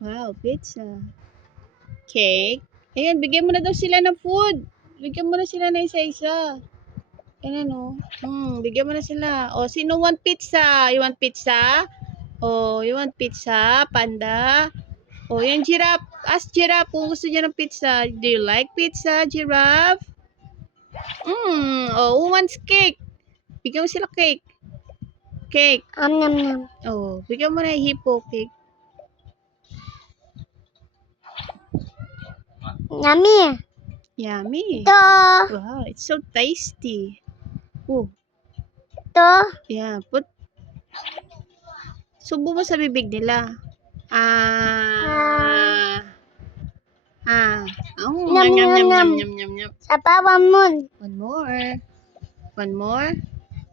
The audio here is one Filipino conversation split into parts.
Wow, pizza. Cake. Ayan, bigyan mo na daw sila ng food. Bigyan mo na sila na isa-isa. Ayan, no? Bigyan mo na sila. O, sino want pizza? You want pizza? O, you want pizza, panda? O, yan, giraffe. Ask giraffe kung gusto niya ng pizza. Do you like pizza, giraffe? O, who wants cake? Bigyan mo sila cake. Cake. Nam nam. O, bigyan mo na yung hippo cake. Yummy. Yummy. Ito. Wow, it's so tasty. Oh, Ito. yeah, subo mo sa bibig nila. Oh, Yum, yum, yum, yum, yum, yum. yum, yum, yum. Sa bawang mo. One more. One more.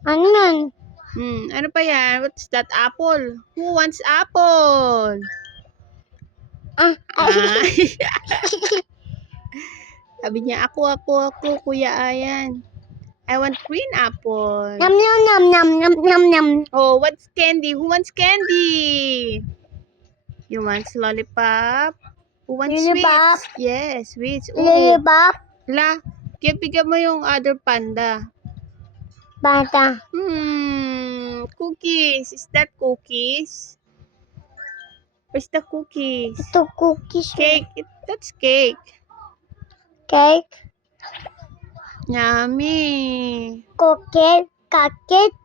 Ano nun? Ano pa yan? What's that? Apple. Who wants apple? Ah. Sabi niya, ako, Kuya Ayan. I want green apple. Nam nam nam nam nam nam nam. Oh, what's candy? Who wants candy? You want lollipop? Who wants Lollipop. sweets? Yes, sweets. Oo. Lollipop. La, bigyan mo yung other panda. Bata. Cookies. Is that cookies? Where's the cookies? Ito cookies. Cake. That's cake. Cake. Yummy. Cookie. Cake.